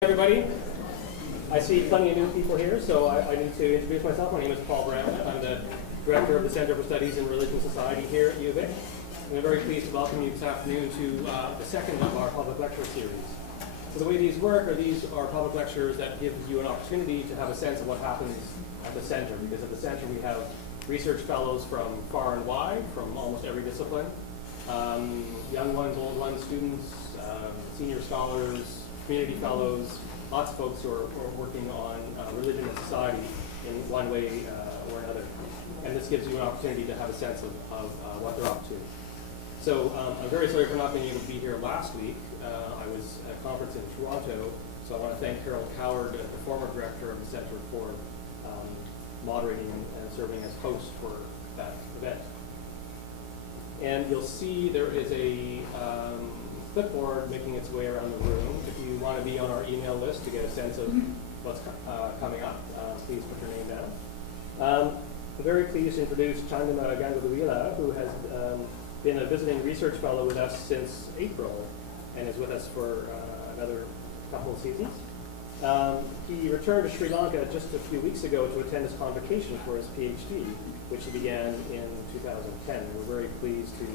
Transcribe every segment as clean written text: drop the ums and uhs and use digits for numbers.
Everybody, I see plenty of new people here, so I need to introduce myself. My name is Paul Brown. I'm the Director of the Center for Studies in Religion Society here at U of A. I'm very pleased to welcome you this afternoon to the second of our public lecture series. So the way these work are these are public lectures that give you an opportunity to have a sense of what happens at the center, because at the center we have research fellows from far and wide, from almost every discipline, young ones, old ones, students, senior scholars, community fellows, lots of folks who are working on religion and society in one way or another. And this gives you an opportunity to have a sense of what they're up to. So I'm very sorry for not being able to be here last week. I was at a conference in Toronto, so I want to thank Harold Coward, the former director of the Center, for moderating and serving as host for that event. And you'll see there is a clipboard making its way around the room. If you want to be on our email list to get a sense of what's coming up, please put your name down. I'm very pleased to introduce Chandima Gangodawila, who has been a visiting research fellow with us since April and is with us for another couple of seasons. He returned to Sri Lanka just a few weeks ago to attend his convocation for his PhD, which he began in 2010. We're very pleased to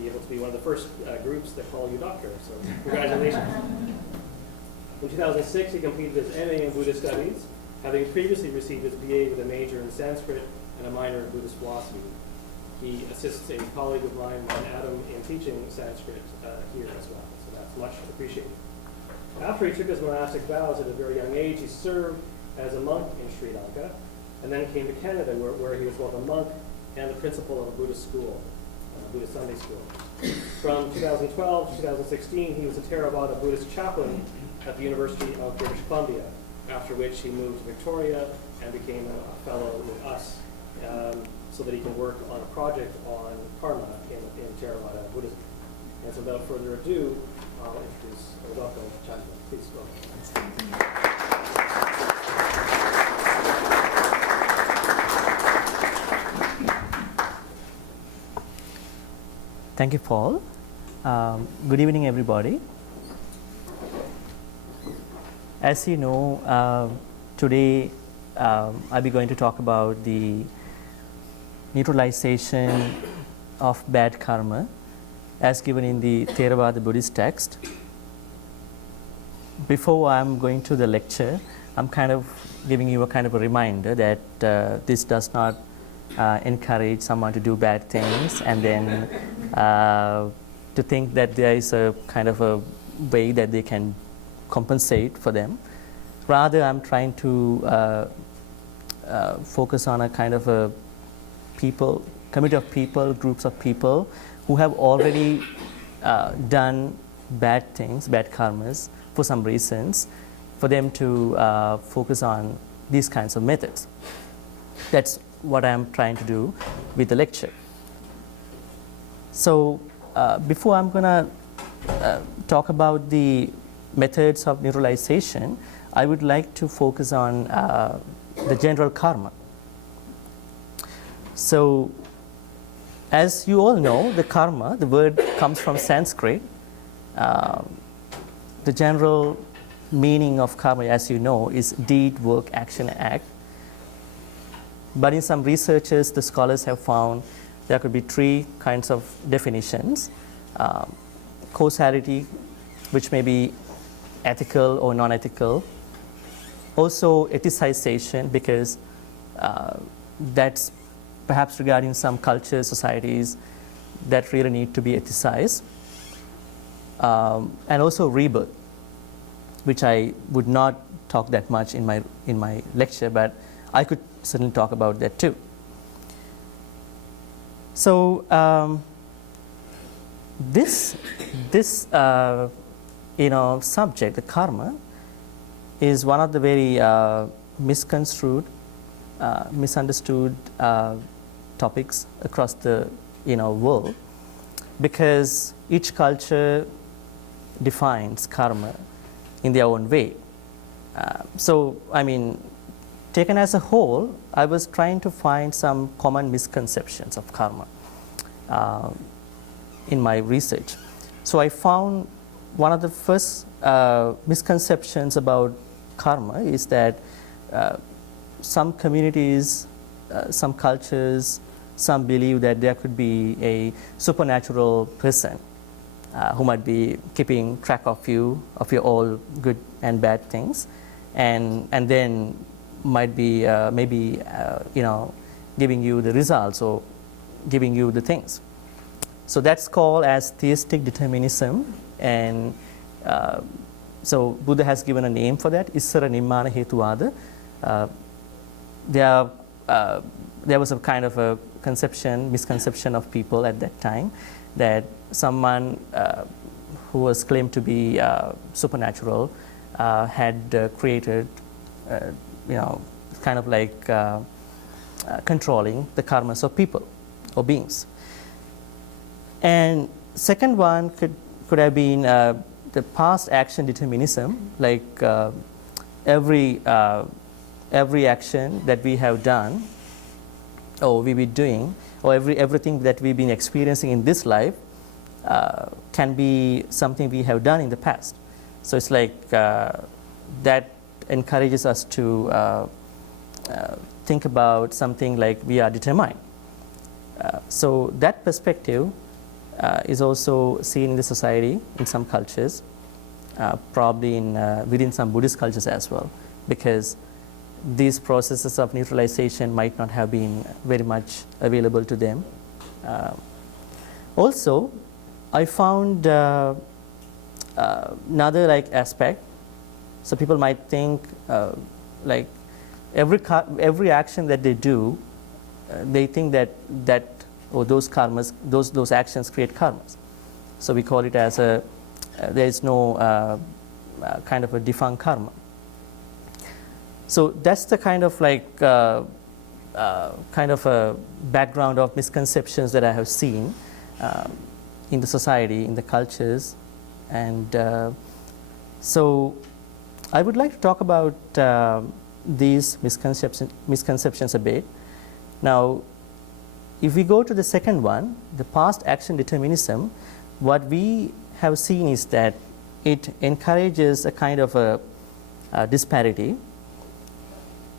be able to be one of the first groups that call you doctor, so congratulations. In 2006, he completed his MA in Buddhist Studies, having previously received his BA with a major in Sanskrit and a minor in Buddhist philosophy. He assists a colleague of mine, Adam, in teaching Sanskrit here as well, so that's much appreciated. After he took his monastic vows at a very young age, he served as a monk in Sri Lanka, and then came to Canada, where he was both a monk and the principal of a Buddhist school, Buddhist Sunday school. From 2012 to 2016, he was a Theravada Buddhist chaplain at the University of British Columbia, after which he moved to Victoria and became a fellow with us, so that he can work on a project on karma in Theravada Buddhism. And so without further ado, I'll introduce Dr. Chandima. Please go ahead. Thank you, Paul. Good evening, everybody. As you know, today I'll be going to talk about the neutralization of bad karma as given in the Theravada Buddhist text. Before I'm going to the lecture, I'm kind of giving you a kind of a reminder that this does not encourage someone to do bad things and then to think that there is a kind of a way that they can compensate for them. Rather, I'm trying to focus on a kind of a community of people, groups of people who have already done bad things, bad karmas for some reasons, for them to focus on these kinds of methods. That's what I'm trying to do with the lecture. So before I'm going to talk about the methods of neutralization, I would like to focus on the general karma. So as you all know, the karma, the word comes from Sanskrit. The general meaning of karma, as you know, is deed, work, action, act. But in some researches, the scholars have found there could be three kinds of definitions. Causality, which may be ethical or non-ethical. Also ethicization, because that's perhaps regarding some cultures, societies that really need to be ethicized. And also rebirth, which I would not talk that much in my lecture, but I could certainly talk about that too. So this subject, the karma, is one of the very misconstrued, misunderstood topics across the world, because each culture defines karma in their own way. So, I mean, taken as a whole, I was trying to find some common misconceptions of karma in my research. So I found one of the first misconceptions about karma is that some communities, some cultures, some believe that there could be a supernatural person who might be keeping track of your all good and bad things, and then might be maybe giving you the results or giving you the things. So that's called as theistic determinism, and so Buddha has given a name for that, Issara Nimmana Hetuvada. There was a kind of a misconception of people at that time that someone who was claimed to be supernatural had created, kind of like controlling the karmas of people or beings. And second one could have been the past action determinism, like every action that we have done or we be doing, or everything that we've been experiencing in this life can be something we have done in the past. So it's like that encourages us to think about something like we are determined. So that perspective is also seen in the society in some cultures, probably within some Buddhist cultures as well, because these processes of neutralization might not have been very much available to them. Also, I found another aspect. So people might think like every action that they do, they think that or those karmas, those actions create karmas. So we call it as there is no kind of a defunct karma. So that's the kind of a background of misconceptions that I have seen in the society, in the cultures, and so I would like to talk about these misconceptions a bit. Now, if we go to the second one, the past action determinism, what we have seen is that it encourages a kind of a disparity.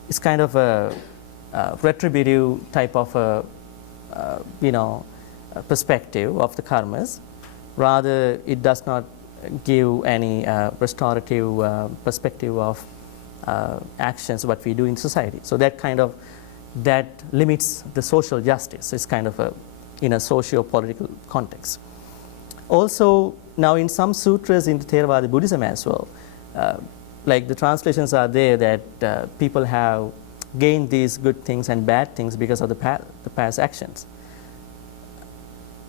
It's kind of a retributive type of a perspective of the karmas. Rather, it does not give any restorative perspective of actions what we do in society. So that limits the social justice. It's kind of in a socio-political context. Also, now in some sutras in the Theravada Buddhism as well, like the translations are there that people have gained these good things and bad things because of the past actions.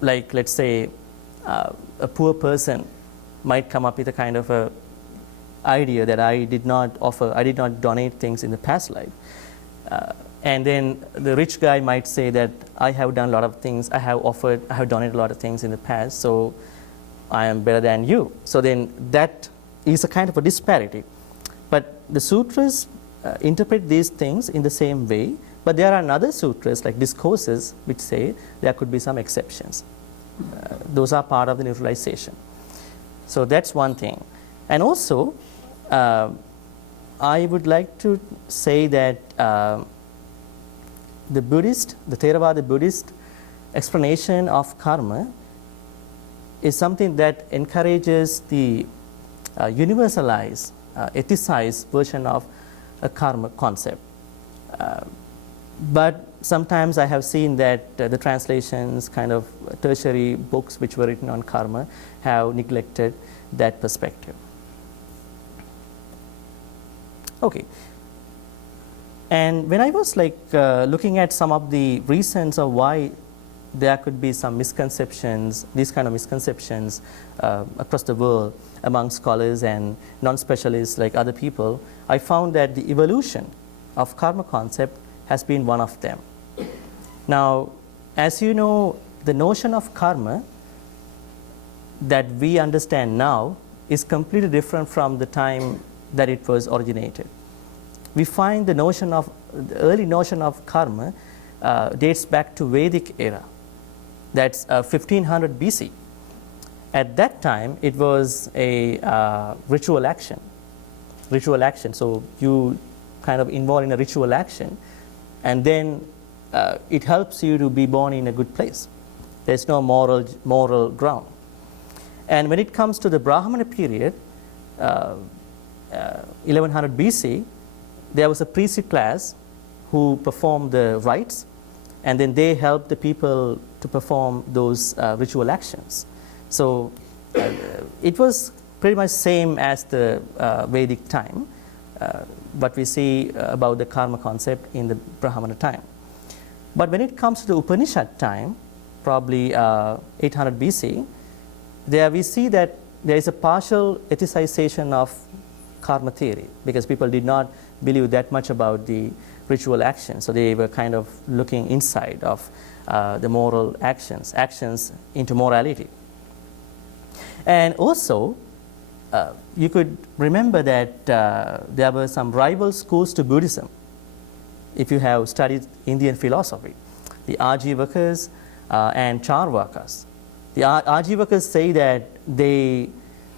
Like, let's say a poor person might come up with a kind of a idea that I did not donate things in the past life. And then the rich guy might say that I have done a lot of things, I have donated a lot of things in the past, so I am better than you. So then that is a kind of a disparity. But the sutras interpret these things in the same way, but there are other sutras like discourses which say there could be some exceptions. Those are part of the neutralization. So that's one thing. And also, I would like to say that the Theravada Buddhist explanation of karma is something that encourages the universalized, ethicized version of a karma concept. But sometimes I have seen that the translations, kind of tertiary books which were written on karma, have neglected that perspective. Okay. And when I was looking at some of the reasons of why there could be some misconceptions, these kind of misconceptions across the world among scholars and non-specialists like other people, I found that the evolution of karma concept has been one of them. Now, as you know, the notion of karma that we understand now is completely different from the time that it was originated. We find the early notion of karma dates back to Vedic era. That's 1500 BC. at that time, it was a ritual action. So you kind of involved in a ritual action, and then it helps you to be born in a good place. There's no moral ground. And when it comes to the Brahmana period, 1100 BC, there was a priestly class who performed the rites, and then they helped the people to perform those ritual actions. So it was pretty much same as the Vedic time, what we see about the karma concept in the Brahmana time. But when it comes to the Upanishad time, probably 800 BC, there we see that there is a partial ethicization of karma theory, because people did not believe that much about the ritual action. So they were kind of looking inside of the moral actions into morality. And also, you could remember that there were some rival schools to Buddhism. If you have studied Indian philosophy, the Ajivakas and Charvakas. The Ajivakas say that they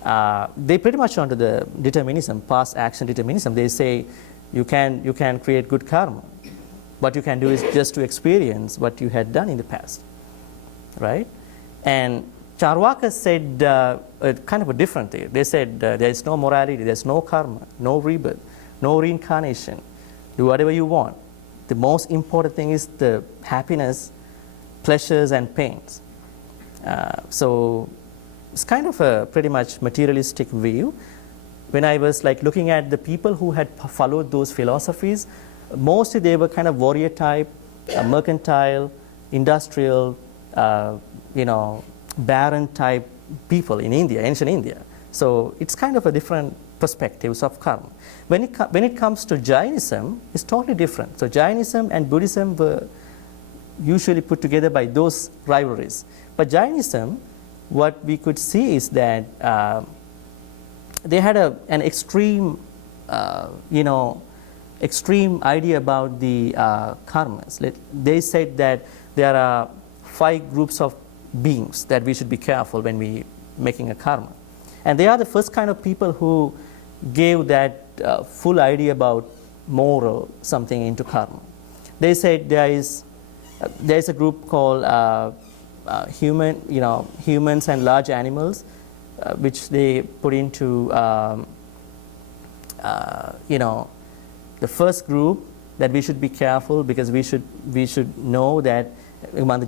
pretty much onto the determinism, past action determinism. They say you can create good karma. What you can do is just to experience what you had done in the past, right? And Charvakas said kind of a different thing. They said there is no morality, there is no karma, no rebirth, no reincarnation. Do whatever you want. The most important thing is the happiness, pleasures, and pains. So it's kind of a pretty much materialistic view. When I was like looking at the people who had followed those philosophies, mostly they were kind of warrior type, mercantile, industrial, barren type people in India, ancient India. So it's kind of a different perspectives of karma. When it comes to Jainism, it's totally different. So Jainism and Buddhism were usually put together by those rivalries. But Jainism, what we could see is that they had an extreme, extreme idea about the karmas. They said that there are 5 groups of beings that we should be careful when we making a karma. And they are the first kind of people who gave that full idea about moral something into karma. They said there is a group called humans and large animals, which they put into the first group, that we should be careful, because we should know that among the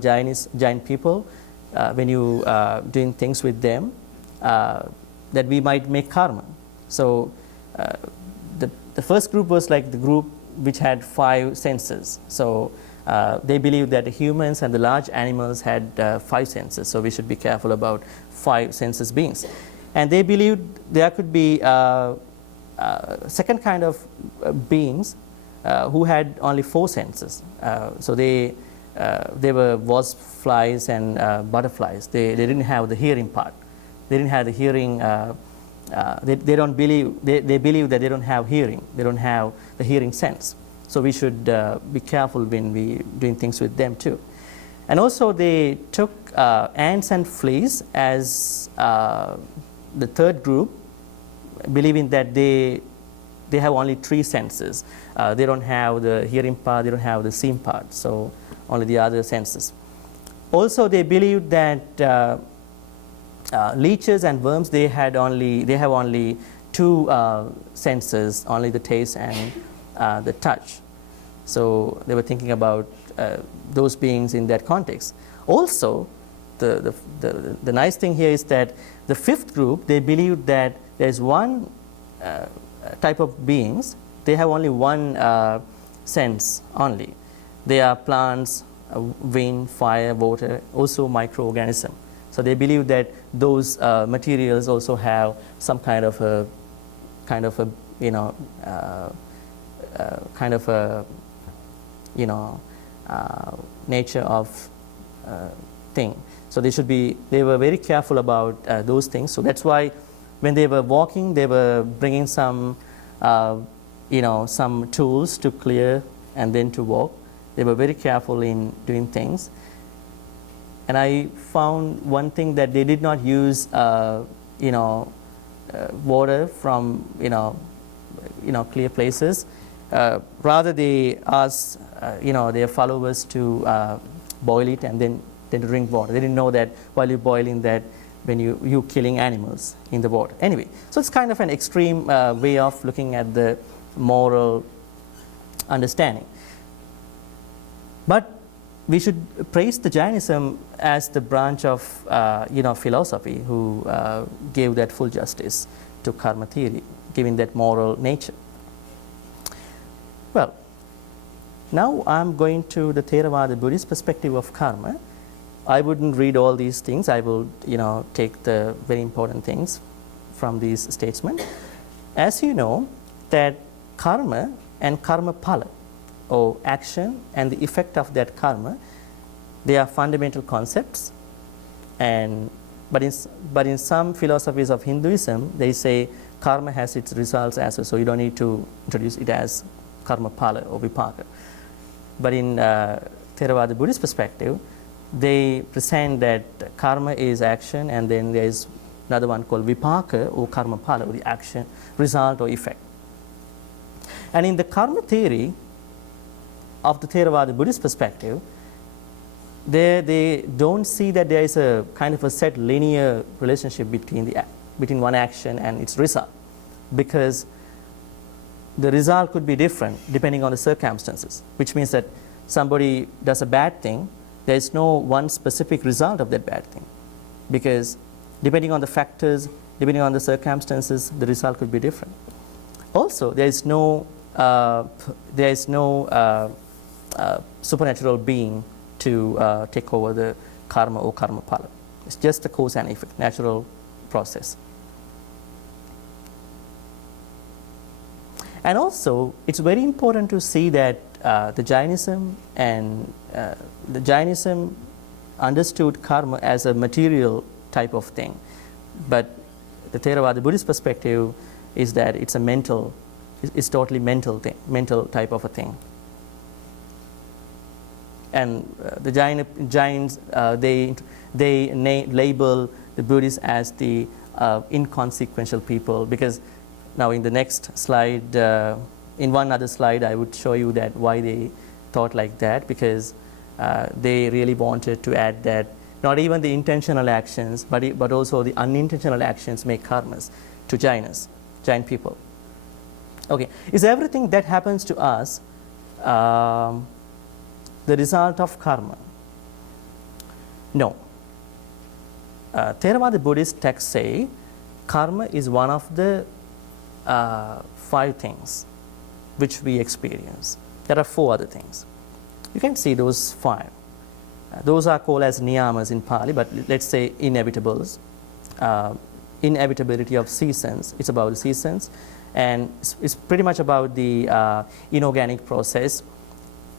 Jain people, when you doing things with them, that we might make karma. So the first group was like the group which had 5 senses. So they believed that the humans and the large animals had 5 senses. So we should be careful about 5 senses beings. And they believed there could be second kind of beings who had only 4 senses. So they were wasp flies and butterflies. They didn't have the hearing part. They didn't have the hearing. They don't believe. They believe that they don't have hearing. They don't have the hearing sense. So we should be careful when we doing things with them too. And also they took ants and fleas as the third group, believing that they have only 3 senses. They don't have the hearing part. They don't have the seeing part. So only the other senses. Also, they believed that leeches and worms, they have only 2 senses, only the taste and the touch. So they were thinking about those beings in that context. Also, the nice thing here is that the 5th group, they believed that there's one type of beings. They have only 1 sense only. They are plants, wind, fire, water, also microorganism. So they believe that those materials also have some kind of a nature of thing. So they were very careful about those things. So that's why when they were walking, they were bringing some tools to clear and then to walk. They were very careful in doing things. And I found one thing that they did not use, water from, clear places. Rather, they asked, their followers to boil it and then to drink water. They didn't know that while you're boiling that, when you're killing animals in the water. Anyway, so it's kind of an extreme way of looking at the moral understanding. But we should praise the Jainism as the branch of philosophy who gave that full justice to karma theory, giving that moral nature. Well, now I'm going to the Theravada Buddhist perspective of karma. I wouldn't read all these things. I will, take the very important things from these statements. As you know, that karma and karma phala, or action and the effect of that karma, they are fundamental concepts. But in some philosophies of Hinduism, they say karma has its results as well, so you don't need to introduce it as karma phala or vipaka. But in Theravada Buddhist perspective, they present that karma is action, and then there is another one called vipaka or karma phala, or the action, result or effect. And in the karma theory of the Theravada Buddhist perspective, they don't see that there is a kind of a set linear relationship between one action and its result, because the result could be different depending on the circumstances, which means that somebody does a bad thing, there is no one specific result of that bad thing, because depending on the factors, depending on the circumstances, the result could be different. Also, there is no supernatural being to take over the karma or karma phala. It's just the cause and effect, natural process. And also, it's very important to see that the Jainism understood karma as a material type of thing, but the Theravada Buddhist perspective is that it's a mental, it's totally mental thing, mental type of a thing. And the Jains, they label the Buddhists as the inconsequential people, because now in the next slide, in one other slide, I would show you that why they thought like that, because they really wanted to add that not even the intentional actions, but also the unintentional actions make karmas to Jain people. Okay, is everything that happens to us the result of karma? No. Theravada Buddhist texts say karma is one of the 5 things which we experience. There are 4 other things. You can see those 5. Those are called as niyamas in Pali, but let's say inevitables. Inevitability of seasons, it's about the seasons, and it's pretty much about the inorganic process,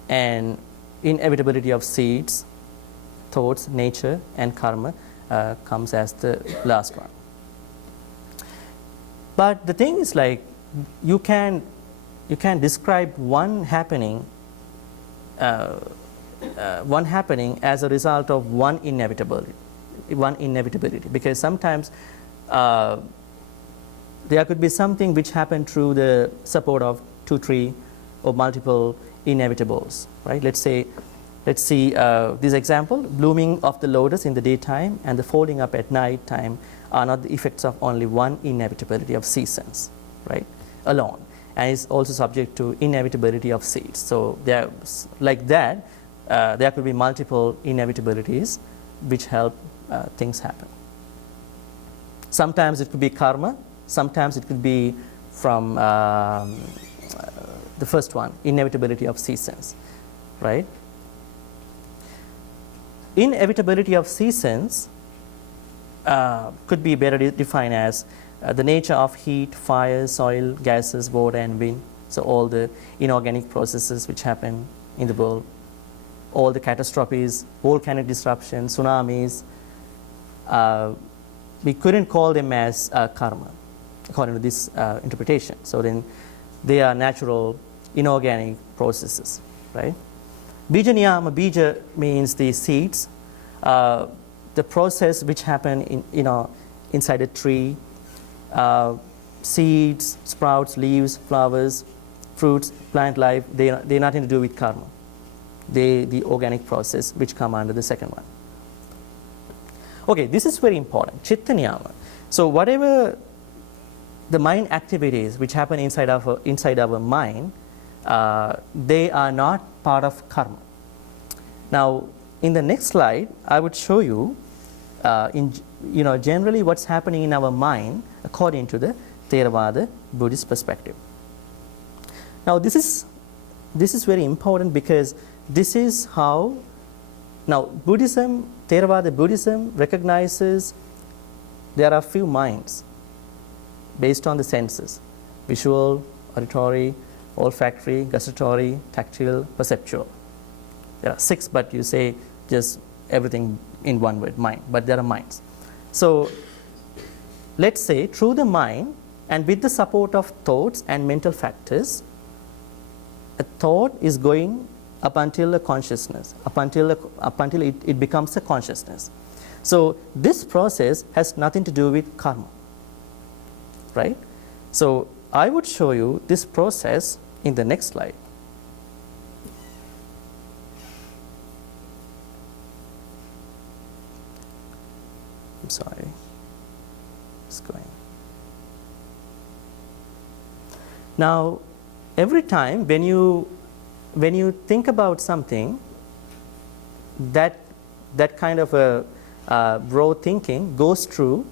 and inevitability of seeds, thoughts, nature, and karma comes as the last one. But the thing is, like, you can describe one happening as a result of one inevitability, because sometimes there could be something which happened through the support of 2, 3, or multiple inevitables, right? Let's see this example: blooming of the lotus in the daytime and the folding up at night time are not the effects of only one inevitability of seasons, right, alone, and it's also subject to inevitability of seeds. So there, like that, there could be multiple inevitabilities which help things happen. Sometimes it could be karma, sometimes it could be from the first one, inevitability of seasons, right? Inevitability of seasons could be better defined as the nature of heat, fire, soil, gases, water, and wind. So all the inorganic processes which happen in the world, all the catastrophes, volcanic disruptions, tsunamis, we couldn't call them as karma, according to this interpretation. So then they are natural, inorganic processes, right? Bija niyama, bija means the seeds. the process which happen inside a tree, seeds, sprouts, leaves, flowers, fruits, plant life, they're nothing to do with karma. The organic process which come under the second one. Okay, this is very important. Chitta niyama. So whatever the mind activities which happen inside our mind, they are not part of karma. Now, in the next slide, I would show you, generally what's happening in our mind according to the Theravada Buddhist perspective. Now, this is very important because this is how now Buddhism, Theravada Buddhism recognizes there are few minds based on the senses: visual, auditory, olfactory, gustatory, tactile, perceptual. There are 6, but you say just everything in one word, mind, but there are minds. So let's say through the mind and with the support of thoughts and mental factors, a thought is going up until a consciousness, up until it becomes a consciousness. So this process has nothing to do with karma, right? So I would show you this process in the next slide. I'm sorry, it's going. Now, every time when you think about something, that kind of a broad thinking goes through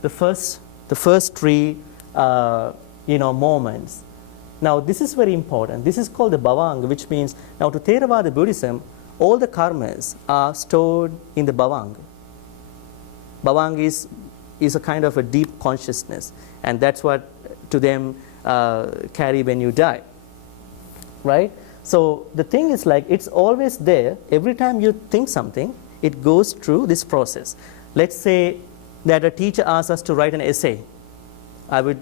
the first 3 moments. Now, this is very important. This is called the bhavanga, which means now to Theravada Buddhism, all the karmas are stored in the bhavanga. Bhavanga is a kind of a deep consciousness, and that's what to them carry when you die, right? So the thing is like it's always there. Every time you think something, it goes through this process. Let's say that a teacher asks us to write an essay. I would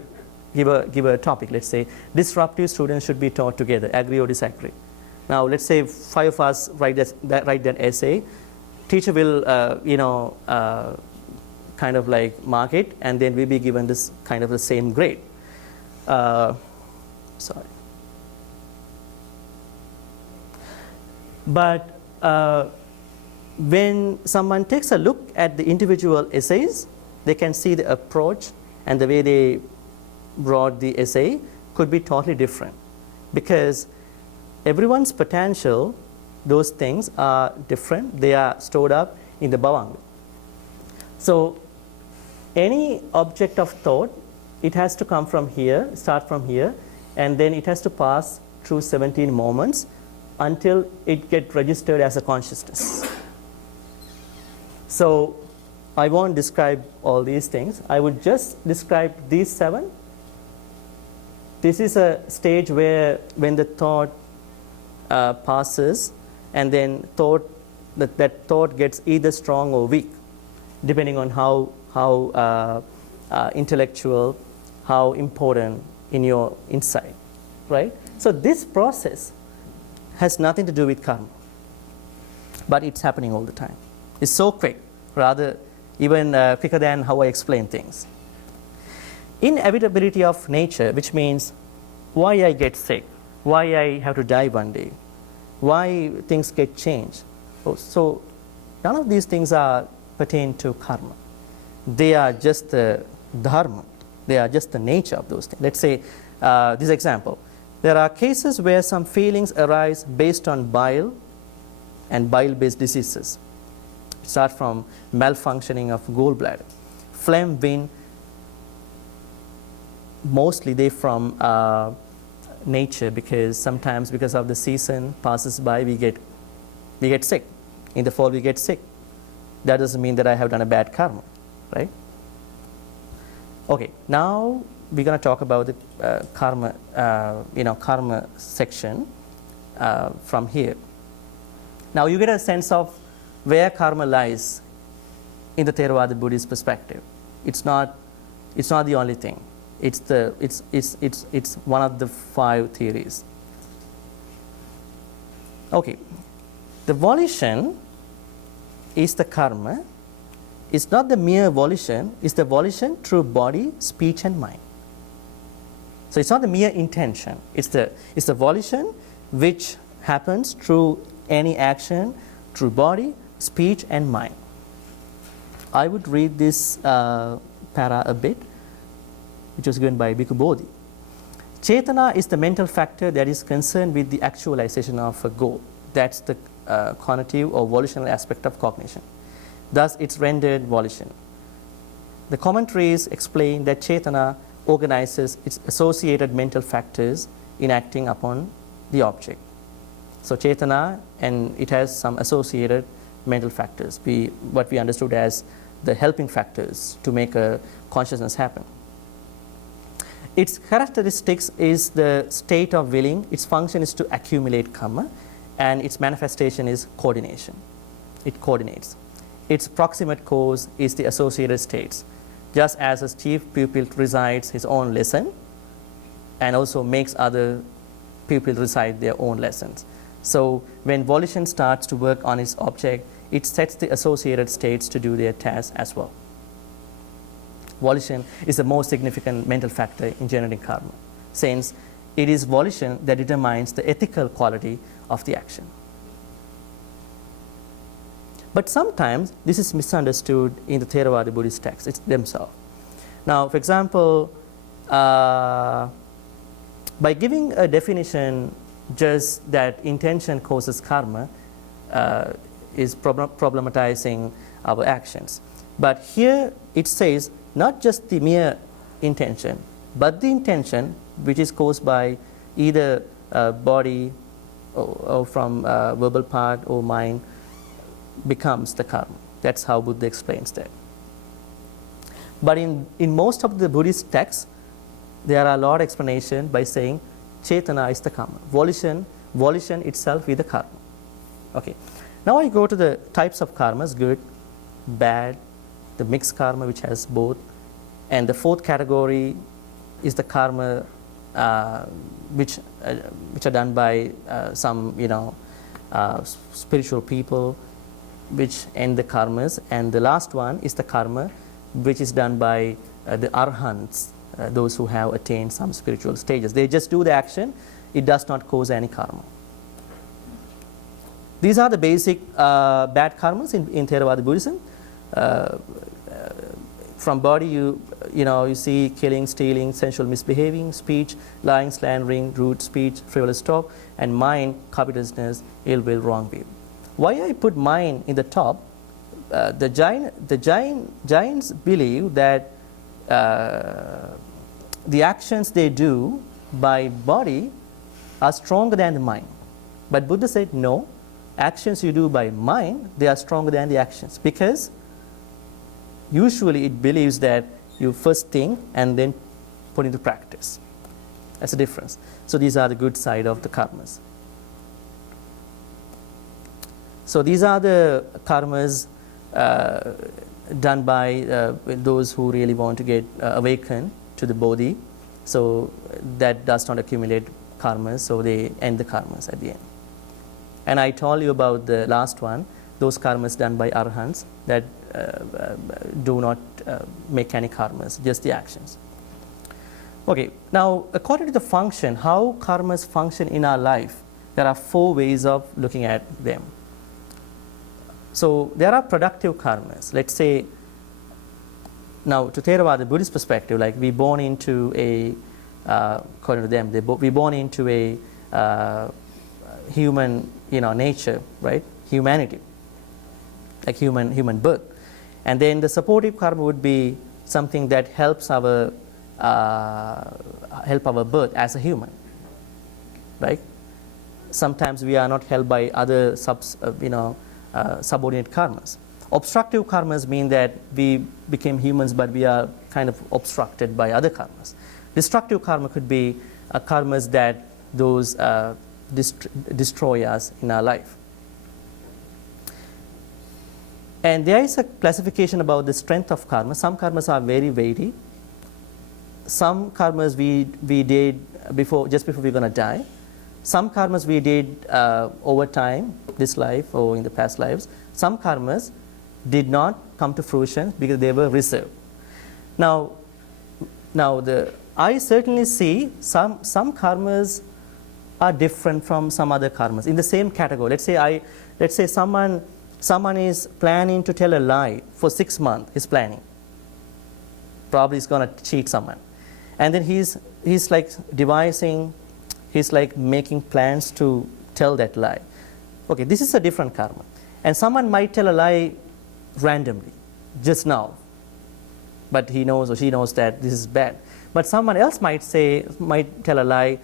give a topic. Let's say disruptive students should be taught together, agree or disagree. Now let's say 5 of us write that essay. Teacher will kind of like mark it, and then we'll be given this kind of the same grade. Sorry. But when someone takes a look at the individual essays, they can see the approach and the way they brought the essay could be totally different, because everyone's potential, those things are different. They are stored up in the bhavanga. So any object of thought, it has to come from here, start from here, and then it has to pass through 17 moments until it gets registered as a consciousness. So I won't describe all these things. I would just describe these 7. This is a stage where when the thought passes, and then that thought gets either strong or weak, depending on how intellectual, how important in your insight, right? So this process has nothing to do with karma, but it's happening all the time. It's so quick, rather even quicker than how I explain things. Inevitability of nature, which means why I get sick, why I have to die one day, why things get changed. So none of these things are pertain to karma. They are just the dharma. They are just the nature of those things. Let's say this example. There are cases where some feelings arise based on bile and bile-based diseases. Start from malfunctioning of gallbladder. Phlegm, wind, mostly they from nature, because sometimes because of the season passes by, we get sick. In the fall we get sick. That doesn't mean that I have done a bad karma, right? Okay, now we're going to talk about the karma, karma section from here. Now you get a sense of where karma lies in the Theravada Buddhist perspective. It's not the only thing. It's one of the 5 theories. Okay, the volition is the karma. It's not the mere volition, it's the volition through body, speech, and mind. So it's not the mere intention, it's the volition which happens through any action, through body, speech, and mind. I would read this para a bit, which was given by Bhikkhu Bodhi. Cetana is the mental factor that is concerned with the actualization of a goal. That's the cognitive or volitional aspect of cognition. Thus, it's rendered volition. The commentaries explain that Cetana organizes its associated mental factors in acting upon the object. So Cetana, and it has some associated mental factors, what we understood as the helping factors to make a consciousness happen. Its characteristics is the state of willing, its function is to accumulate karma, and its manifestation is coordination. It coordinates. Its proximate cause is the associated states. Just as a chief pupil recites his own lesson and also makes other pupils recite their own lessons. So when volition starts to work on its object, it sets the associated states to do their tasks as well. Volition is the most significant mental factor in generating karma, since it is volition that determines the ethical quality of the action. But sometimes this is misunderstood in the Theravada Buddhist texts themselves. Now, for example, by giving a definition just that intention causes karma is problematizing our actions. But here it says not just the mere intention, but the intention which is caused by either body or from verbal part or mind becomes the karma. That's how Buddha explains that. But in most of the Buddhist texts, there are a lot of explanation by saying Cetana is the karma. Volition itself is the karma. Okay. Now I go to the types of karmas: good, bad, the mixed karma which has both, and the fourth category is the karma which are done by some spiritual people, which end the karmas, and the last one is the karma which is done by the arhants, those who have attained some spiritual stages. They just do the action, it does not cause any karma. These are the basic bad karmas in Theravada Buddhism. From body, you see killing, stealing, sensual misbehaving, speech, lying, slandering, rude speech, frivolous talk, and mind, covetousness, ill will, wrong view. Why I put mind in the top? The Jains believe that the actions they do by body are stronger than the mind. But Buddha said no, actions you do by mind, they are stronger than the actions, because usually it believes that you first think and then put into practice. That's the difference. So these are the good side of the karmas. So these are the karmas done by those who really want to get awakened to the Bodhi. So that does not accumulate karmas, so they end the karmas at the end. And I told you about the last one, those karmas done by arhants that do not make any karmas, just the actions. Okay, now according to the function, how karmas function in our life, there are 4 ways of looking at them. So there are productive karmas. Let's say, now to Theravada Buddhist perspective, like we born into a, according to them, we born into a human, nature, right? Humanity, like human birth. And then the supportive karma would be something that helps our birth as a human, right? Sometimes we are not helped by other subordinate karmas. Obstructive karmas mean that we became humans, but we are kind of obstructed by other karmas. Destructive karma could be karmas that those destroy us in our life. And there is a classification about the strength of karma. Some karmas are very weighty. Some karmas we did just before we're going to die. Some karmas we did over time, this life or in the past lives. Some karmas did not come to fruition because they were reserved. Now I certainly see some karmas are different from some other karmas in the same category. Let's say someone is planning to tell a lie for 6 months. He's planning. Probably he's going to cheat someone, and then he's like devising, he's like making plans to tell that lie. Okay, this is a different karma. And someone might tell a lie randomly, just now, but he knows or she knows that this is bad. But someone else might tell a lie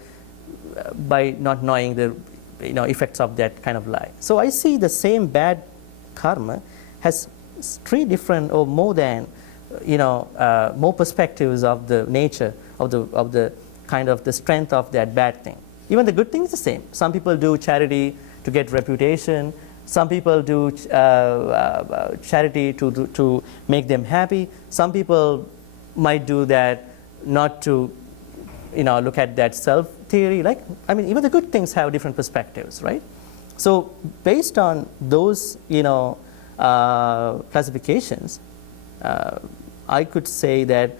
by not knowing the effects of that kind of lie. So I see the same bad karma has 3 different or more than more perspectives of the nature of the kind of the strength of that bad thing. Even the good thing is the same. Some people do charity to get reputation. Some people do charity to make them happy. Some people might do that not to look at that self theory. Even the good things have different perspectives, right? So based on those classifications, I could say that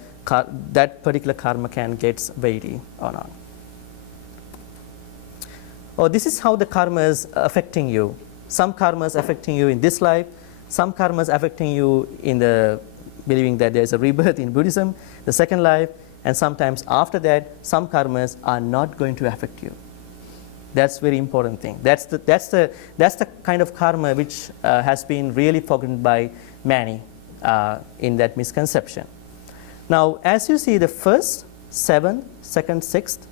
that particular karma can get weighty or not. Oh, this is how the karma is affecting you. Some karma is affecting you in this life. Some karma is affecting you in the believing that there is a rebirth in Buddhism, the second life, and sometimes after that, some karmas are not going to affect you. That's very important thing. That's the kind of karma which has been really forgotten by many in that misconception. Now, as you see, the first 7, second, 6th,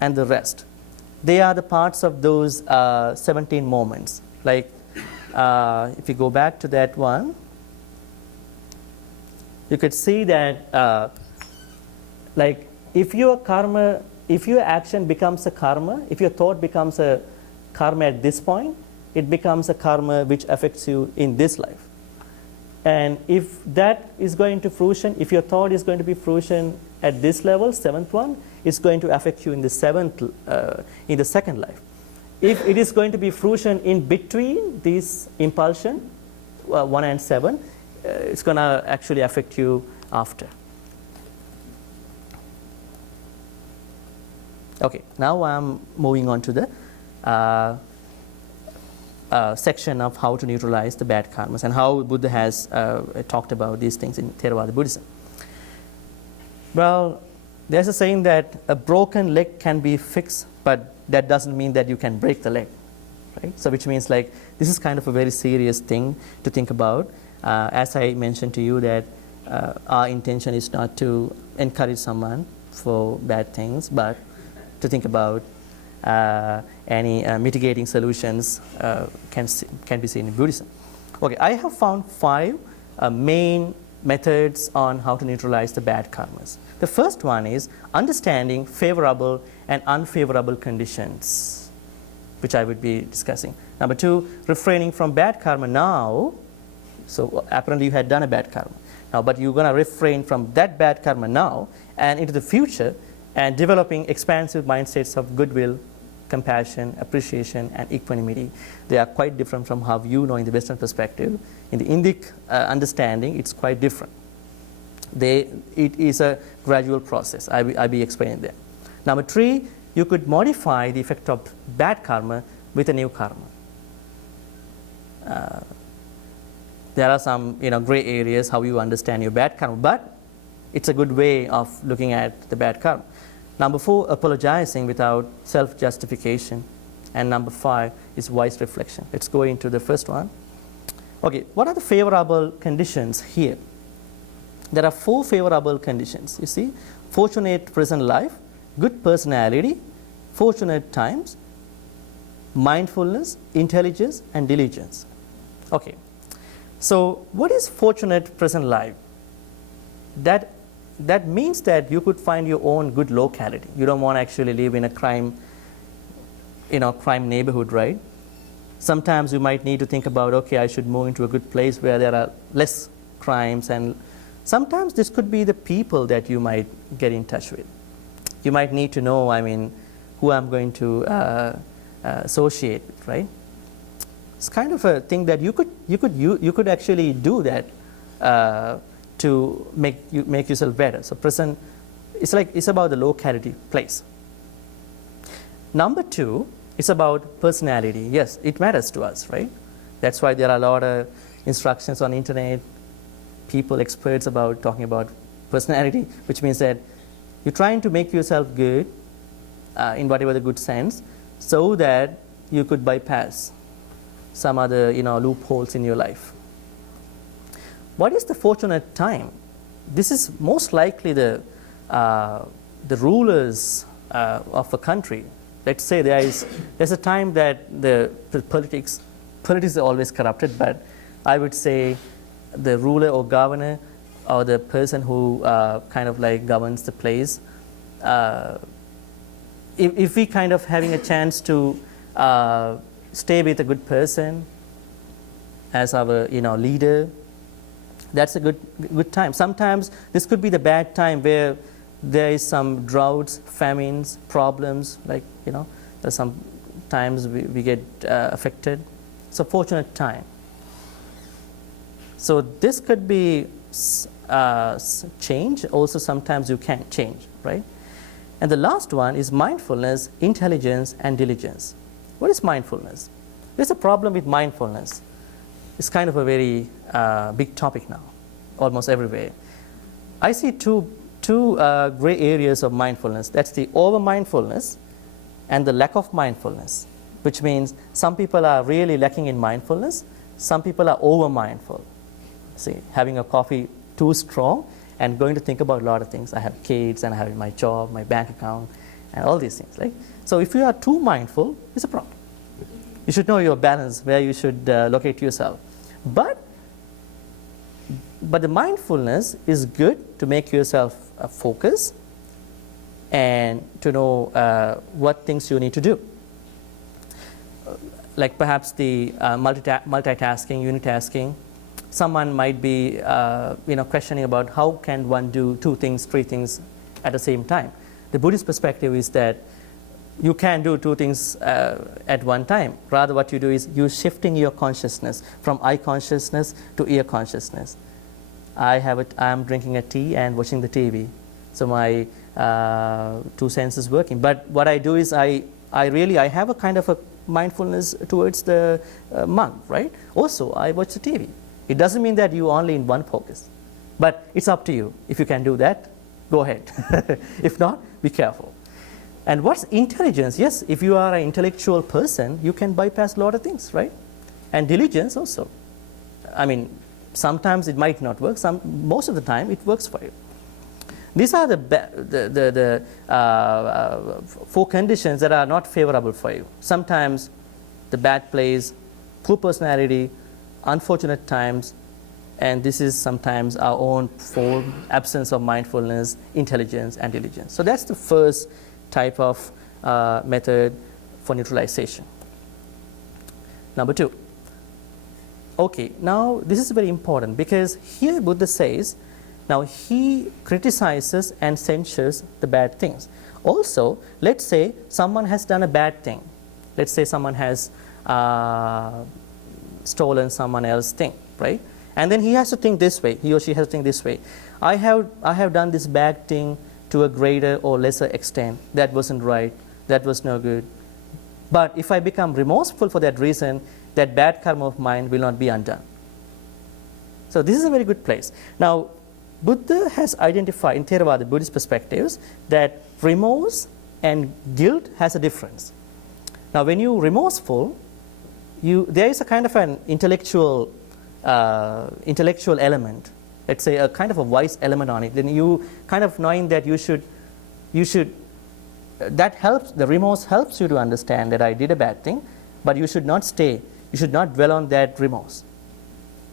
and the rest, they are the parts of those 17 moments. Like if you go back to that one, you could see that like if your action becomes a karma, if your thought becomes a karma at this point, it becomes a karma which affects you in this life. And if that is going to fruition, if your thought is going to be fruition at this level, 7th one, it's going to affect you in the in the second life. If it is going to be fruition in between these impulsion, 1 and 7, it's going to actually affect you after. Okay, now I'm moving on to the section of how to neutralize the bad karmas and how Buddha has talked about these things in Theravada Buddhism. Well, there's a saying that a broken leg can be fixed, but that doesn't mean that you can break the leg, right? So which means like this is kind of a very serious thing to think about. As I mentioned to you that our intention is not to encourage someone for bad things, but to think about any mitigating solutions can be seen in Buddhism. Okay, I have found 5 main methods on how to neutralize the bad karmas. The first one is understanding favorable and unfavorable conditions, which I would be discussing. Number 2, refraining from bad karma now. So apparently you had done a bad karma now, but you're going to refrain from that bad karma now and into the future, and developing expansive mindsets of goodwill, compassion, appreciation, and equanimity. They are quite different from how you know in the Western perspective. In the Indic understanding, it's quite different. It is a gradual process. I'll be explaining that. Number 3, you could modify the effect of bad karma with a new karma. There are some gray areas how you understand your bad karma, but it's a good way of looking at the bad karma. Number 4, apologizing without self-justification. And number 5 is wise reflection. Let's go into the first one. Okay, what are the favorable conditions here? There are 4 favorable conditions. You see, fortunate present life, good personality, fortunate times, mindfulness, intelligence, and diligence. Okay, so what is fortunate present life? That means that you could find your own good locality. You don't want to actually live in a crime neighborhood, right? Sometimes you might need to think about, okay, I should move into a good place where there are less crimes, and sometimes this could be the people that you might get in touch with. You might need to know, who I'm going to associate with, right? It's kind of a thing that you could actually do that to make yourself better. So present, it's about the locality, place. Number 2 is about personality. Yes, it matters to us, right? That's why there are a lot of instructions on the internet, people, experts about talking about personality, which means that you're trying to make yourself good in whatever the good sense, so that you could bypass some other loopholes in your life. What is the fortunate time? This is most likely the rulers of a country. Let's say there's a time that the politics are always corrupted, but I would say the ruler or governor or the person who kind of like governs the place, if we kind of having a chance to stay with a good person as our leader, that's a good time. Sometimes this could be the bad time where there is some droughts, famines, problems, like there's some times we get affected. It's a fortunate time. So this could be change. Also sometimes you can't change, right? And the last one is mindfulness, intelligence, and diligence. What is mindfulness? There's a problem with mindfulness. It's kind of a very big topic now, almost everywhere. I see two gray areas of mindfulness. That's the over-mindfulness and the lack of mindfulness, which means some people are really lacking in mindfulness, some people are over-mindful. See, having a coffee too strong and going to think about a lot of things. I have kids and I have my job, my bank account, and all these things, right? So if you are too mindful, it's a problem. You should know your balance, where you should locate yourself. But the mindfulness is good to make yourself focus and to know what things you need to do. Like perhaps the multitasking, unitasking. Someone might be questioning about how can one do 2 things, 3 things at the same time. The Buddhist perspective is that you can do 2 things at one time. Rather, what you do is you're shifting your consciousness from eye consciousness to ear consciousness. I'm drinking a tea and watching the TV. So my 2 senses working. But what I do is I have a kind of a mindfulness towards the mug, right? Also, I watch the TV. It doesn't mean that you only in one focus. But it's up to you. If you can do that, go ahead. If not, be careful. And what's intelligence? Yes, if you are an intellectual person, you can bypass a lot of things, right? And diligence also. I mean, sometimes it might not work. Most of the time, it works for you. These are the 4 conditions that are not favorable for you. Sometimes the bad place, poor personality, unfortunate times, and this is sometimes our own form, absence of mindfulness, intelligence, and diligence. So that's the first type of method for neutralization. Number 2. Okay, now this is very important because here Buddha says, now he criticizes and censures the bad things. Also, let's say someone has done a bad thing. Let's say someone has stolen someone else's thing, right? And then he has to think this way, he or she has to think this way. I have done this bad thing to a greater or lesser extent. That wasn't right, that was no good. But if I become remorseful for that reason, that bad karma of mine will not be undone. So this is a very good place. Now, Buddha has identified in Theravada Buddhist perspectives that remorse and guilt has a difference. Now, when you're remorseful, there is a kind of an intellectual element, let's say a kind of a wise element on it. Then you kind of knowing that you should that helps, the remorse helps you to understand that I did a bad thing, but you should not stay, you should not dwell on that remorse.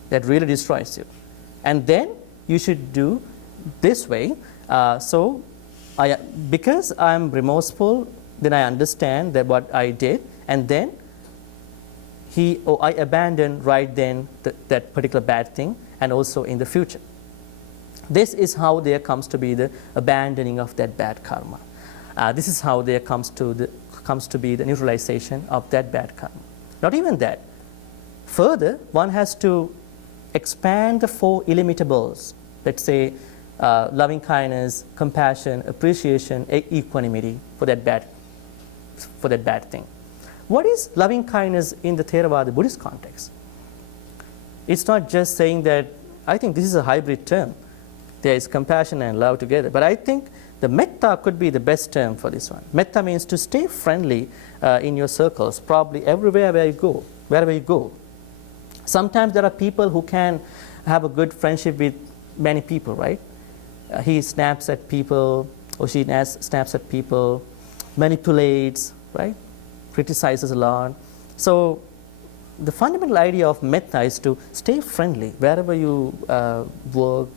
That really destroys you. And then you should do this way. Because I'm remorseful, then I understand that what I did, and then I abandon right then that particular bad thing, and also in the future. This is how there comes to be the abandoning of that bad karma. This is how there comes to be the neutralization of that bad karma. Not even that. Further, one has to expand the 4 illimitables, let's say loving kindness, compassion, appreciation, equanimity for that bad thing. What is loving kindness in the Theravada Buddhist context? It's not just saying that, I think this is a hybrid term. There is compassion and love together. But I think the metta could be the best term for this one. Metta means to stay friendly in your circles, probably everywhere where you go, wherever you go. Sometimes there are people who can have a good friendship with many people, right? He snaps at people, or she snaps at people, manipulates, right? Criticizes a lot. So the fundamental idea of metta is to stay friendly wherever you work,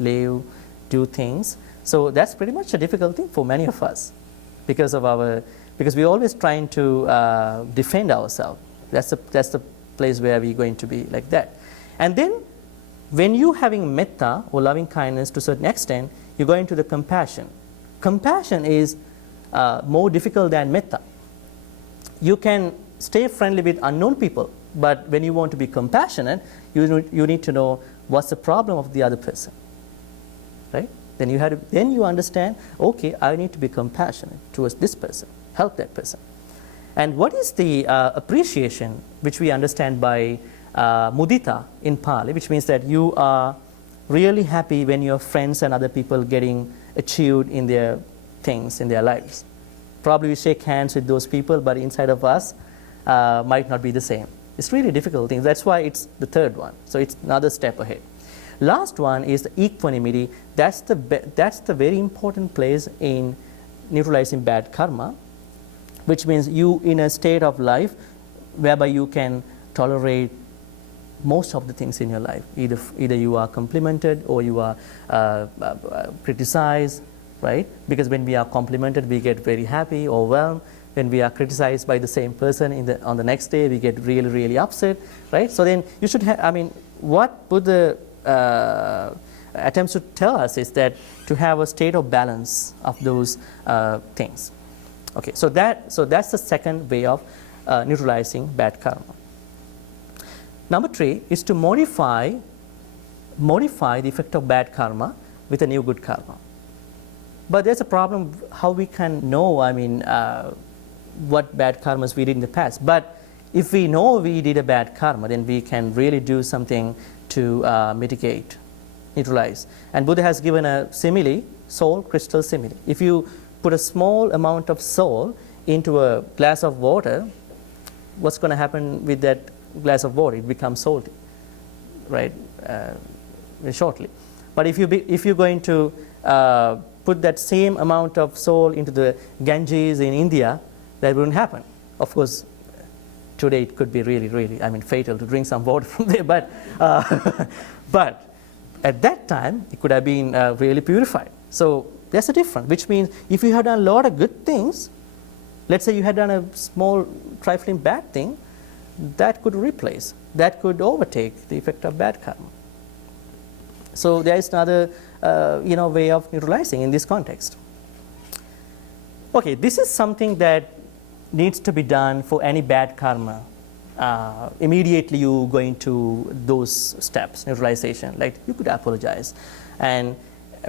live, do things. So that's pretty much a difficult thing for many of us because we're always trying to defend ourselves. That's the place where we're going to be like that. And then when you're having metta or loving kindness to a certain extent, you go into the compassion. Compassion is more difficult than metta. You can stay friendly with unknown people, but when you want to be compassionate, you need to know what's the problem of the other person, right? Then you understand, okay, I need to be compassionate towards this person, help that person. And what is the appreciation, which we understand by mudita in Pali, which means that you are really happy when your friends and other people getting achieved in their things, in their lives. Probably we shake hands with those people, but inside of us might not be the same. It's really difficult thing. That's why it's the third one. So it's another step ahead. Last one is the equanimity. That's the very important place in neutralizing bad karma, which means you in a state of life whereby you can tolerate most of the things in your life. Either you are complimented or you are criticized, right? Because when we are complimented, we get very happy, overwhelmed. When we are criticized by the same person on the next day, we get really, really upset, right? So then you should have, what Buddha attempts to tell us is that to have a state of balance of those things. Okay, so that's the second way of neutralizing bad karma. Number 3 is to modify the effect of bad karma with a new good karma. But there's a problem how we can know, what bad karmas we did in the past. But if we know we did a bad karma, then we can really do something to mitigate, neutralize. And Buddha has given a simile, soul crystal simile. If you put a small amount of soul into a glass of water, what's going to happen with that glass of water? It becomes salty, right? Shortly. But if you're going to put that same amount of soul into the Ganges in India, that wouldn't happen. Of course, today it could be really, really, fatal to drink some water from there. But at that time, it could have been really purified. So that's a difference. Which means if you have done a lot of good things, let's say you had done a small, trifling bad thing, that could replace, that could overtake the effect of bad karma. So there is another way of neutralizing in this context. Okay, this is something that needs to be done for any bad karma. Immediately you go into those steps, neutralization, like you could apologize. And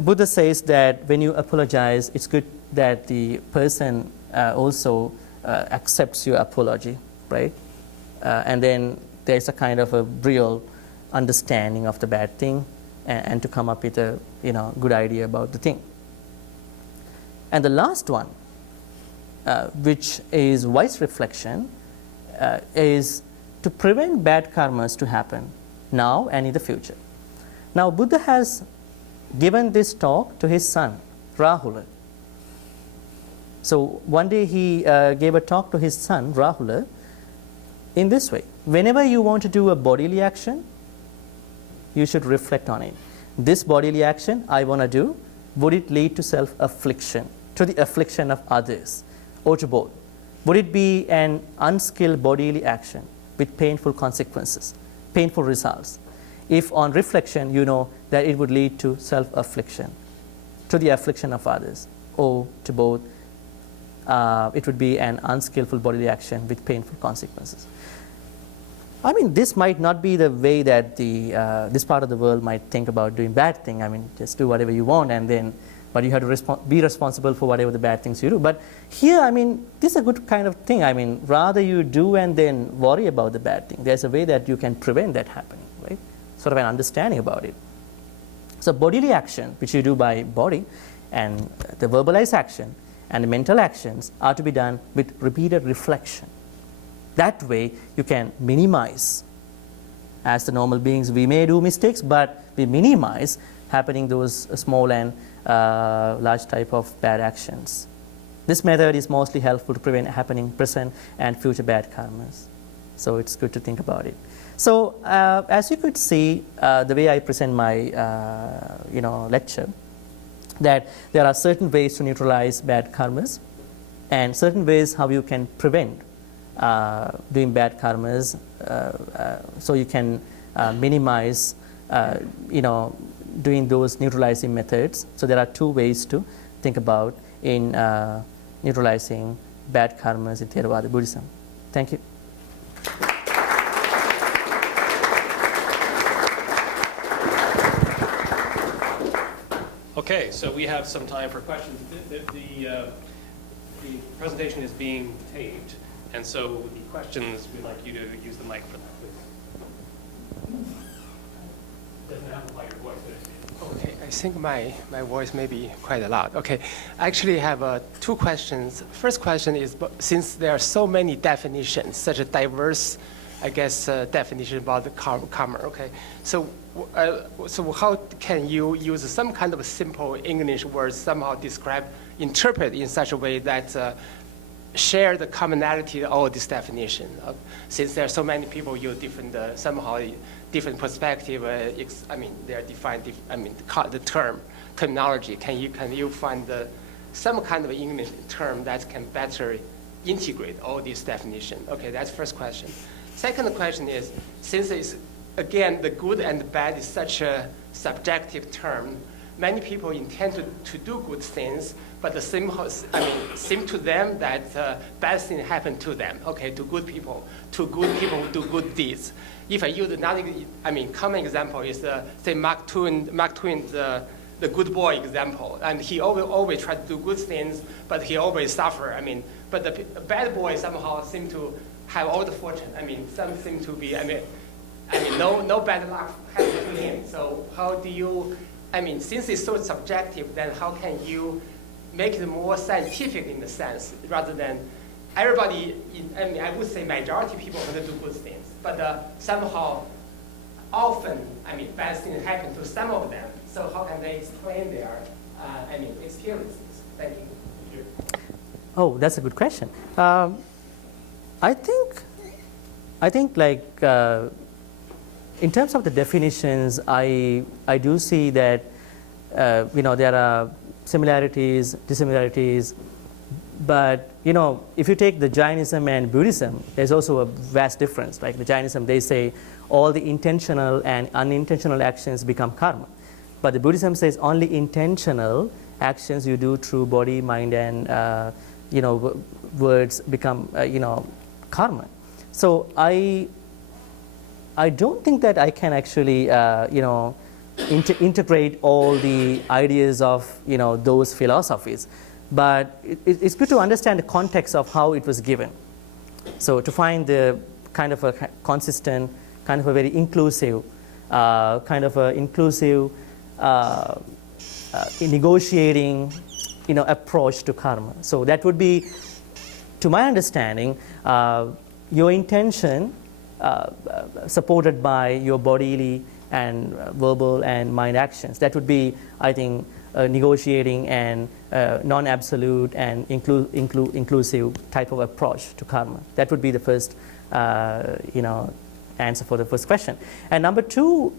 Buddha says that when you apologize, it's good that the person also accepts your apology, right? And then there's a kind of a real understanding of the bad thing and to come up with a good idea about the thing. And the last one, which is wise reflection, is to prevent bad karmas to happen now and in the future. Now Buddha has given this talk to his son, Rahula. So one day he gave a talk to his son, Rahula, in this way. Whenever you want to do a bodily action, you should reflect on it. This bodily action I want to do, would it lead to self-affliction, to the affliction of others, or to both? Would it be an unskilled bodily action with painful consequences, painful results? If on reflection you know that it would lead to self-affliction, to the affliction of others, or to both, it would be an unskillful bodily action with painful consequences. I mean, this might not be the way that this part of the world might think about doing bad thing. I mean, just do whatever you want, and then, but you have to be responsible for whatever the bad things you do. But here, I mean, this is a good kind of thing. I mean, rather you do and then worry about the bad thing. There's a way that you can prevent that happening, right? Sort of an understanding about it. So bodily action, which you do by body, and the verbalized action and the mental actions are to be done with repeated reflection. That way, you can minimize. As the normal beings, we may do mistakes, but we minimize happening those small and large type of bad actions. This method is mostly helpful to prevent happening present and future bad karmas. So it's good to think about it. So as you could see, the way I present my lecture, that there are certain ways to neutralize bad karmas, and certain ways how you can prevent doing bad karmas, so you can minimize, doing those neutralizing methods. So there are two ways to think about in neutralizing bad karmas in Theravada Buddhism. Thank you. Okay, so we have some time for questions. The presentation is being taped, and so the questions, we'd like you to use the mic for that, please. Doesn't amplify your voice, but Okay, I think my voice may be quite loud. Okay, I actually have two questions. First question is, since there are so many definitions, such a diverse, I guess, definition about the karma, okay? So how can you use some kind of simple English words somehow interpret in such a way that share the commonality of all this definition? Since there are so many people use different, somehow different perspective, they are defined, the terminology. Can you find some kind of English term that can better integrate all these definitions? Okay, that's first question. Second question is, since it's, again, the good and the bad is such a subjective term, many people intend to do good things, but the seem to them that bad things happen to them, okay, to good people who do good deeds. If I use another, common example is, say, Mark Twain, the good boy example, and he always try to do good things, but he always suffer. But the bad boy somehow seem to have all the fortune. Some seem to be, no bad luck happens to him. So how do you, since it's so subjective, then how can you make it more scientific in the sense, rather than everybody, I would say majority of people want to do good things, but somehow, often, bad things happen to some of them. So how can they explain their, experiences? Thank you. Oh, that's a good question. I think like in terms of the definitions, I do see that there are similarities, dissimilarities, but if you take the Jainism and Buddhism, there's also a vast difference. Like the Jainism, they say all the intentional and unintentional actions become karma, but the Buddhism says only intentional actions you do through body, mind, and words become karma. So I don't think that I can actually integrate all the ideas of those philosophies, but it's good to understand the context of how it was given. So to find the kind of a consistent, kind of a very inclusive, negotiating approach to karma. So that would be, to my understanding, your intention supported by your bodily and verbal and mind actions. That would be, I think, negotiating and non-absolute and inclusive type of approach to karma. That would be the first, answer for the first question. And number two,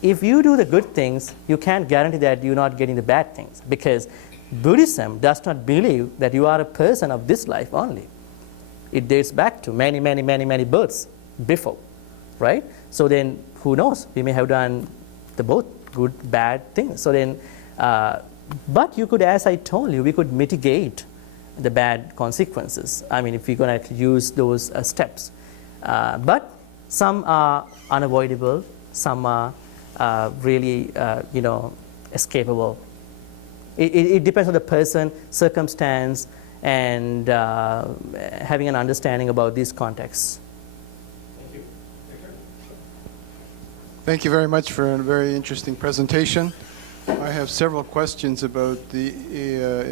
if you do the good things, you can't guarantee that you're not getting the bad things, because Buddhism does not believe that you are a person of this life only. It dates back to many, many, many, many births before, right? So then, who knows? We may have done the both good, bad things. So then, but you could, as I told you, we could mitigate the bad consequences. If we're going to use those steps. But some are unavoidable, some are really, escapable. It depends on the person, circumstance, and having an understanding about these contexts. Thank you. Victor? Thank you very much for a very interesting presentation. I have several questions about the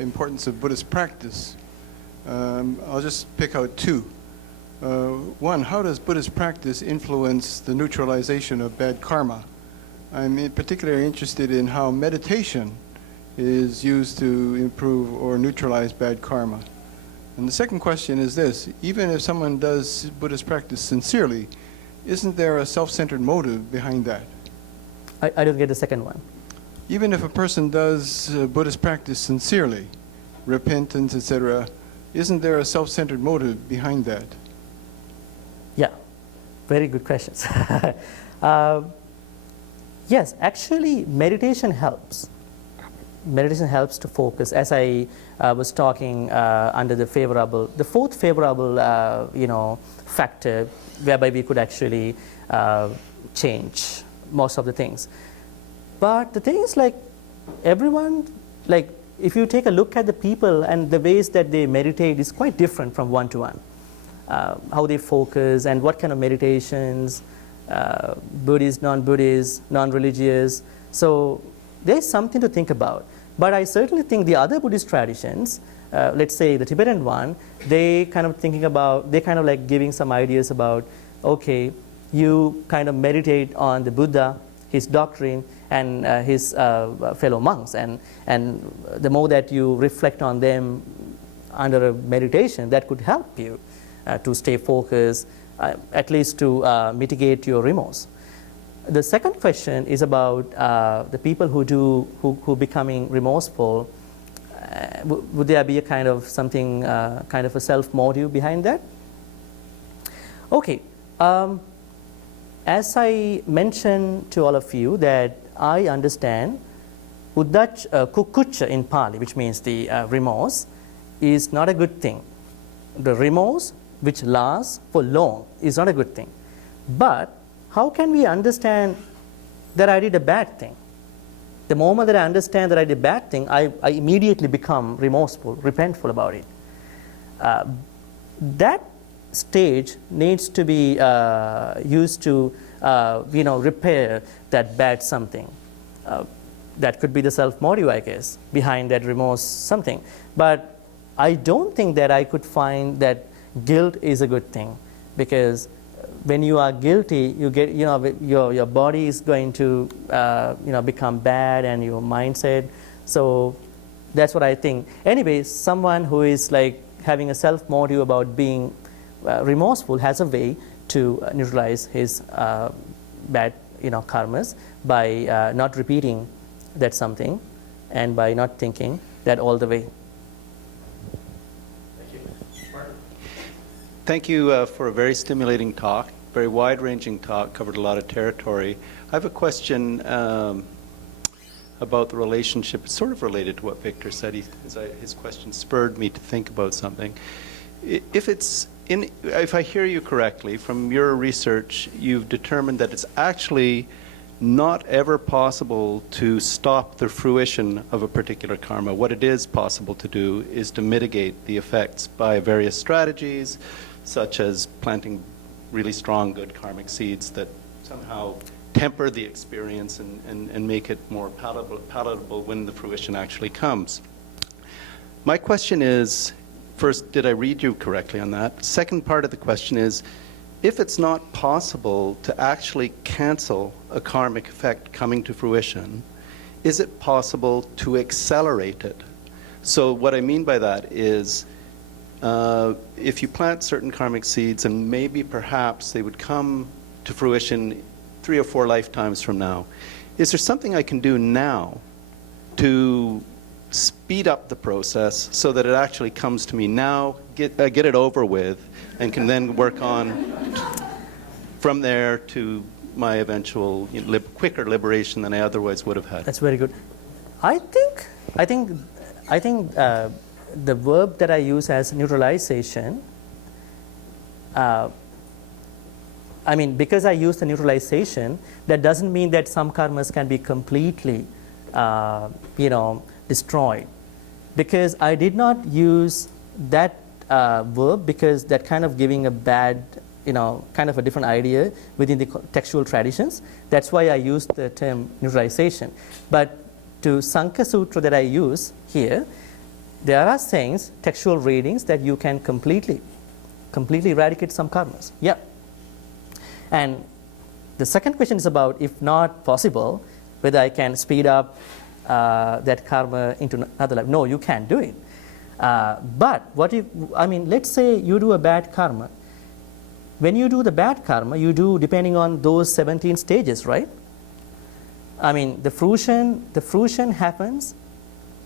importance of Buddhist practice. I'll just pick out two. One, how does Buddhist practice influence the neutralization of bad karma? I'm particularly interested in how meditation is used to improve or neutralize bad karma. And the second question is this: even if someone does Buddhist practice sincerely, isn't there a self-centered motive behind that? I don't get the second one. Even if a person does Buddhist practice sincerely, repentance, etc., isn't there a self-centered motive behind that? Yeah, very good questions. Yes, actually, meditation helps. Meditation helps to focus. As I was talking under the fourth favorable, factor, whereby we could actually change most of the things. But the thing is, like, everyone, like, if you take a look at the people and the ways that they meditate is quite different from one to one. How they focus and what kind of meditations, Buddhist, non-Buddhist, non-religious. So there's something to think about. But I certainly think the other Buddhist traditions, let's say the Tibetan one, they kind of like giving some ideas about, okay, you kind of meditate on the Buddha, his doctrine, and his fellow monks. And the more that you reflect on them under a meditation, that could help you to stay focused, at least to mitigate your remorse. The second question is about the people who becoming remorseful. Would there be a kind of something, kind of a self-motive behind that? Okay. As I mentioned to all of you that I understand kukucha in Pali, which means the remorse, is not a good thing. The remorse, which lasts for long, is not a good thing. But how can we understand that I did a bad thing? The moment that I understand that I did a bad thing, I immediately become remorseful, repentful about it. That stage needs to be used to repair that bad something. That could be the self-motive, I guess, behind that remorse something. But I don't think that I could find that guilt is a good thing, because when you are guilty, you get, your body is going to, become bad, and your mindset. So that's what I think. Anyway, someone who is like having a self-motive about being remorseful has a way to neutralize his bad, karmas by not repeating that something, and by not thinking that all the way. Thank you. Martin? Thank you for a very stimulating talk, very wide-ranging talk, covered a lot of territory. I have a question about the relationship. It's sort of related to what Victor said. His question spurred me to think about something. If I hear you correctly, from your research, you've determined that it's actually not ever possible to stop the fruition of a particular karma. What it is possible to do is to mitigate the effects by various strategies, such as planting really strong, good karmic seeds that somehow temper the experience and make it more palatable when the fruition actually comes. My question is, first, did I read you correctly on that? Second part of the question is, if it's not possible to actually cancel a karmic effect coming to fruition, is it possible to accelerate it? So what I mean by that is, if you plant certain karmic seeds and maybe perhaps they would come to fruition 3 or 4 lifetimes from now, is there something I can do now to speed up the process so that it actually comes to me now, get it over with, and can then work on from there to my eventual quicker liberation than I otherwise would have had? That's very good. I think the verb that I use as neutralization I mean, because I use the neutralization, that doesn't mean that some karmas can be completely, destroyed. Because I did not use that verb, because that kind of giving a bad, kind of a different idea within the textual traditions. That's why I used the term neutralization. But to Sankhya Sutra that I use here, there are sayings, textual readings, that you can completely eradicate some karmas. Yeah. And the second question is about, if not possible, whether I can speed up that karma into another life. No, you can't do it. But what if, let's say you do a bad karma. When you do the bad karma, you do depending on those 17 stages, right? I mean, the fruition happens.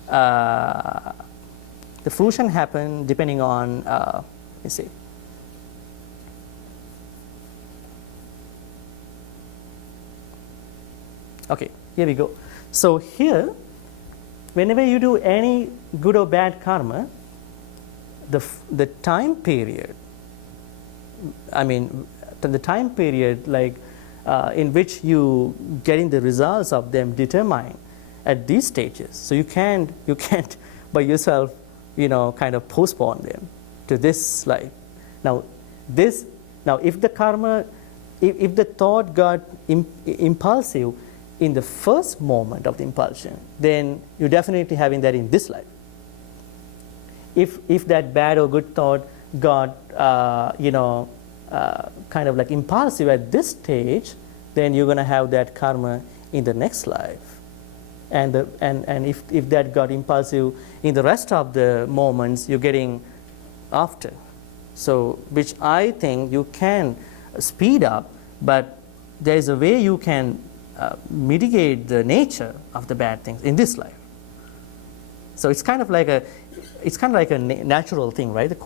The fruition happens depending on, let's see. Okay, here we go. So here, whenever you do any good or bad karma, the time period, the time period in which you getting the results of them determine at these stages. So you can't by yourself, kind of postpone them to this life. Now if the karma, if the thought got impulsive in the first moment of the impulsion, then you're definitely having that in this life. If that bad or good thought got kind of like impulsive at this stage, then you're going to have that karma in the next life. And if that got impulsive in the rest of the moments, you're getting after. So, which I think you can speed up, but there is a way you can mitigate the nature of the bad things in this life. So it's kind of like a natural thing, right? The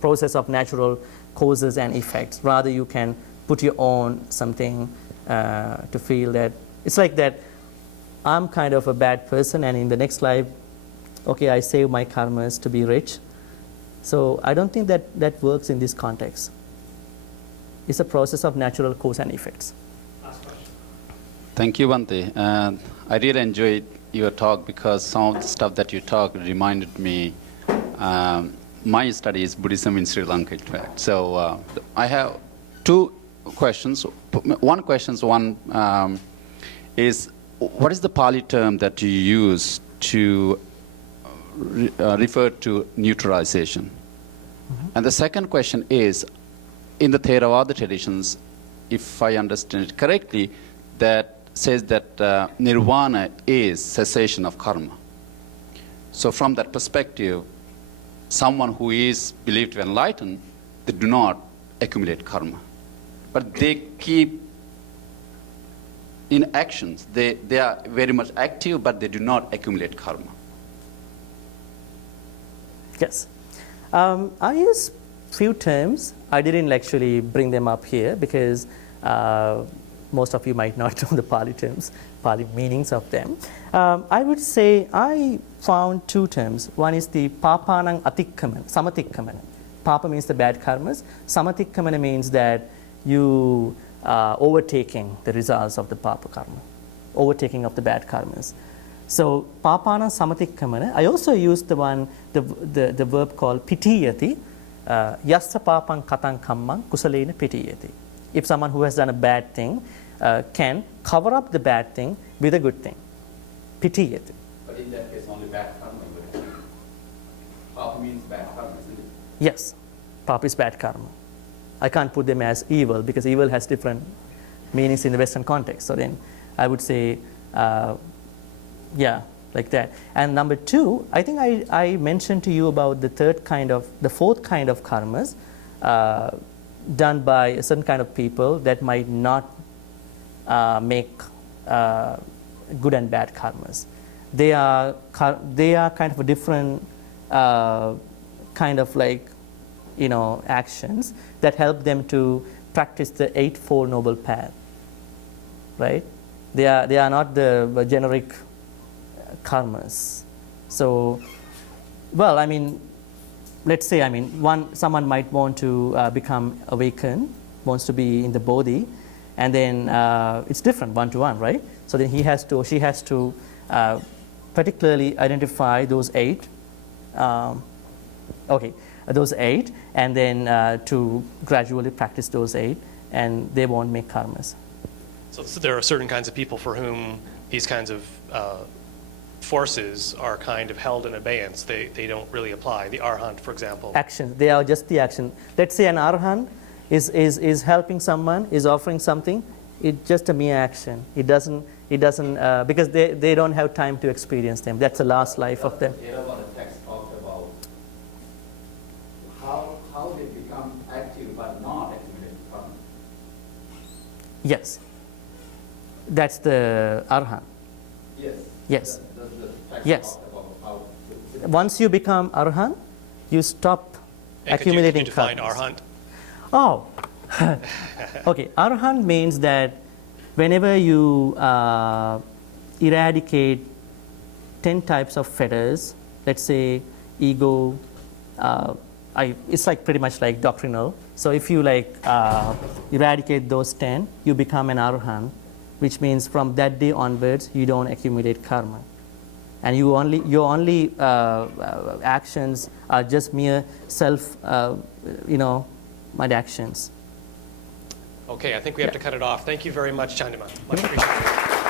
process of natural causes and effects. Rather, you can put your own something to feel that it's like that. I'm kind of a bad person, and in the next life, okay, I save my karmas to be rich. So I don't think that works in this context. It's a process of natural cause and effects. Thank you, Bhante. I really enjoyed your talk because some of the stuff that you talked reminded me my study is Buddhism in Sri Lanka, in fact. So I have two questions. One question is, what is the Pali term that you use to refer to neutralization? Mm-hmm. And the second question is, in the Theravada traditions, if I understand it correctly, that says that nirvana is cessation of karma. So from that perspective, someone who is believed to be enlightened, they do not accumulate karma. But they keep in actions. They are very much active, but they do not accumulate karma. Yes. I use few terms. I didn't actually bring them up here because most of you might not know the Pali terms, Pali meanings of them. I would say I found two terms. One is the papanang atikkamana, samatikkamana. Papa means the bad karmas. Samatikkamana means that you overtaking the results of the papa karma, overtaking of the bad karmas. So papana samatikkamana. I also used the verb called pitiyati. Yassa papang katang kammang kusalena pitiyati. If someone who has done a bad thing can cover up the bad thing with a good thing. Pitiyati. But in that case, only bad karma. Papa means bad karma, isn't it? Yes, papa is bad karma. I can't put them as evil because evil has different meanings in the Western context. So then I would say, yeah, like that. And number two, I think I mentioned to you about the fourth kind of karmas done by a certain kind of people that might not make good and bad karmas. They are kind of a different kind of like, actions that help them to practice the Eightfold Noble Path, right? They are not the generic karmas. So, well, let's say, someone might want to become awakened wants to be in the bodhi, and then it's different one-to-one, right? So then he has to, she has to particularly identify those 8, those 8, and then to gradually practice those 8, and they won't make karmas. So there are certain kinds of people for whom these kinds of forces are kind of held in abeyance. They don't really apply. The arhat, for example. Action. They are just the action. Let's say an arhat is helping someone, is offering something. It's just a mere action. It doesn't because they don't have time to experience them. That's the last life of them. Theravada text talked about how they become active but not accumulate karma. Yes. That's the arhat. Yes. Yes. The text Yes. talked about how. Once you become arhat, you stop And accumulating could you define karmas. arhat? Oh, okay. Arhat means that whenever you eradicate 10 types of fetters, let's say ego, it's like pretty much like doctrinal. So if you like eradicate those 10, you become an arhat, which means from that day onwards you don't accumulate karma, and your only actions are just mere self, mind actions. Okay, I think we have to cut it off. Thank you very much, Chandima. Much appreciated.